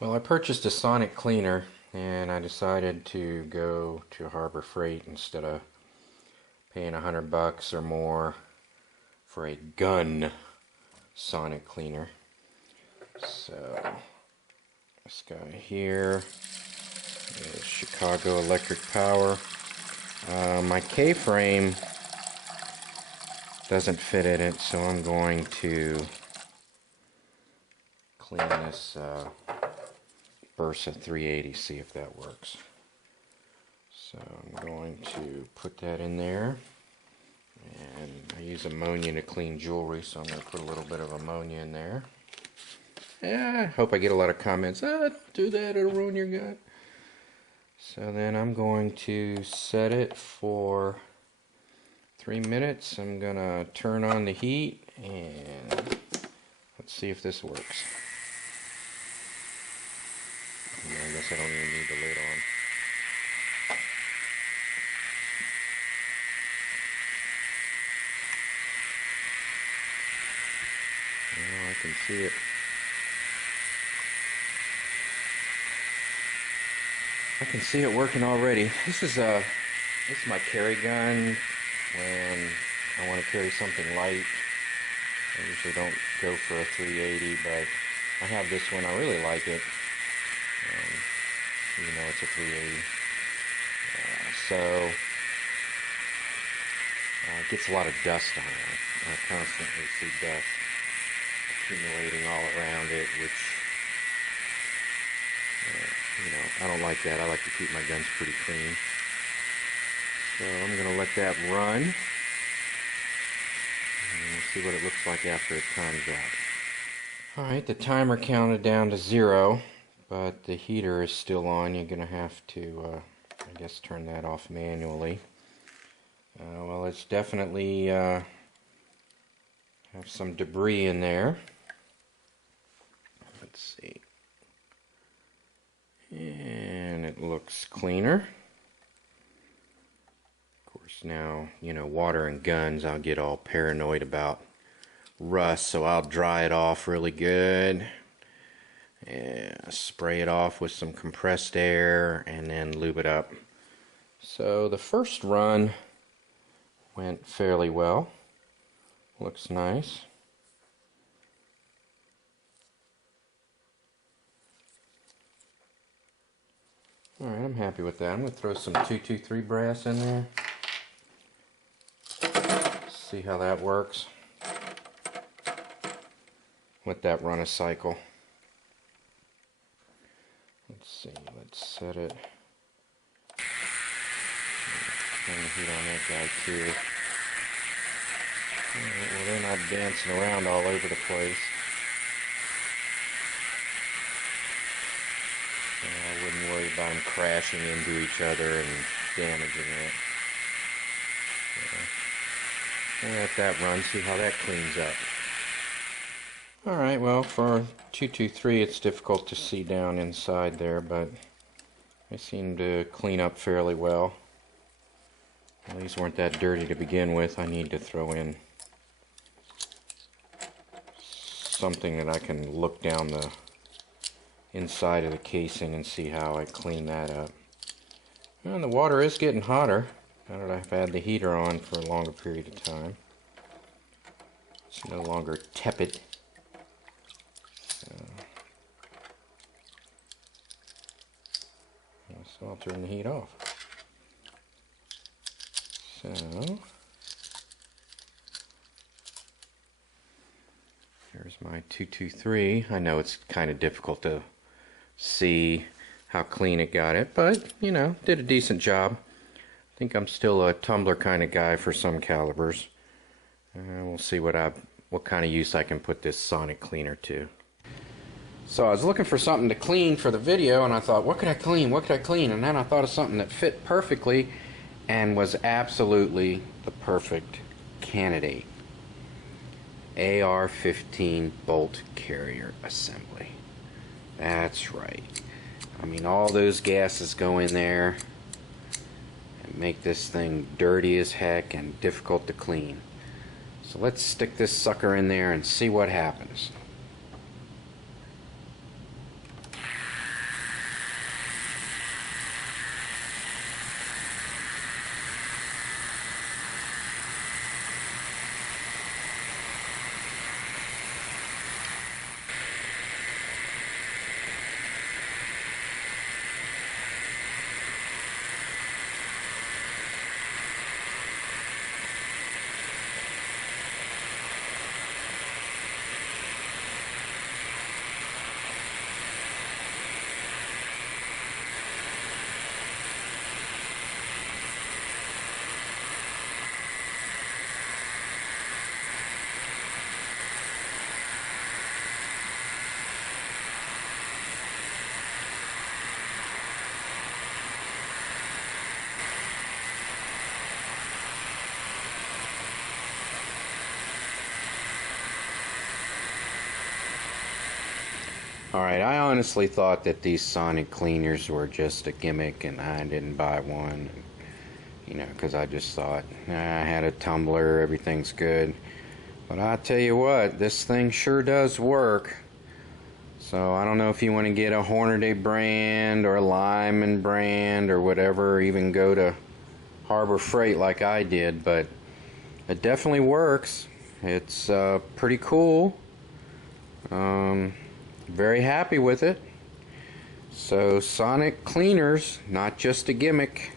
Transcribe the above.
Well, I purchased a sonic cleaner and I decided to go to Harbor Freight instead of paying $100 or more for a gun sonic cleaner. So this guy here is Chicago Electric Power. My K-frame doesn't fit in it, so I'm going to clean this Bursa 380, see if that works. So I'm going to put that in there, and I use ammonia to clean jewelry, so I'm going to put a little bit of ammonia in there. Yeah, I hope I get a lot of comments. Do that, it'll ruin your gun. So then I'm going to set it for 3 minutes. I'm going to turn on the heat, and let's see if this works. Yeah, I guess I don't even need the lid on. Oh, I can see it. I can see it working already. This is my carry gun when I want to carry something light. I usually don't go for a 380, but I have this one. I really like it. Even though it's a 380. So it gets a lot of dust on it. I constantly see dust accumulating all around it, which I don't like that. I like to keep my guns pretty clean. So I'm going to let that run, and we'll see what it looks like after it times out. Alright, the timer counted down to 0, but the heater is still on. You're going to have to, I guess, turn that off manually. Well, it's definitely have some debris in there. Let's see. And it looks cleaner. Of course, now, water and guns, I'll get all paranoid about rust, so I'll dry it off really good. And spray it off with some compressed air and then lube it up. So the first run went fairly well. Looks nice. Alright, I'm happy with that. I'm going to throw some 223 brass in there. See how that works. Let that run a cycle. Let's see, let's set it. Turn the heat on that guy too. Alright, well, they're not dancing around all over the place. I wouldn't worry about them crashing into each other and damaging it. We'll let that run, see how that cleans up. Alright, well, for 223 it's difficult to see down inside there, but they seem to clean up fairly well. Well, these weren't that dirty to begin with. I need to throw in something that I can look down the inside of the casing and see how I clean that up. And the water is getting hotter now that I've had the heater on for a longer period of time. It's no longer tepid. So I'll turn the heat off. So here's my 223. I know it's kind of difficult to see how clean it got it, but did a decent job. I think I'm still a tumbler kind of guy for some calibers. We'll see what kind of use I can put this sonic cleaner to. So I was looking for something to clean for the video, and I thought, what could I clean? What could I clean? And then I thought of something that fit perfectly and was absolutely the perfect candidate. AR-15 bolt carrier assembly. That's right. I mean, all those gases go in there and make this thing dirty as heck and difficult to clean. So let's stick this sucker in there and see what happens. Alright, I honestly thought that these sonic cleaners were just a gimmick and I didn't buy one. You know, because I just thought, I had a tumbler, everything's good. But I tell you what, this thing sure does work. So I don't know if you want to get a Hornady brand or a Lyman brand or whatever, or even go to Harbor Freight like I did, but it definitely works. It's pretty cool. Very happy with it. So sonic cleaners, not just a gimmick.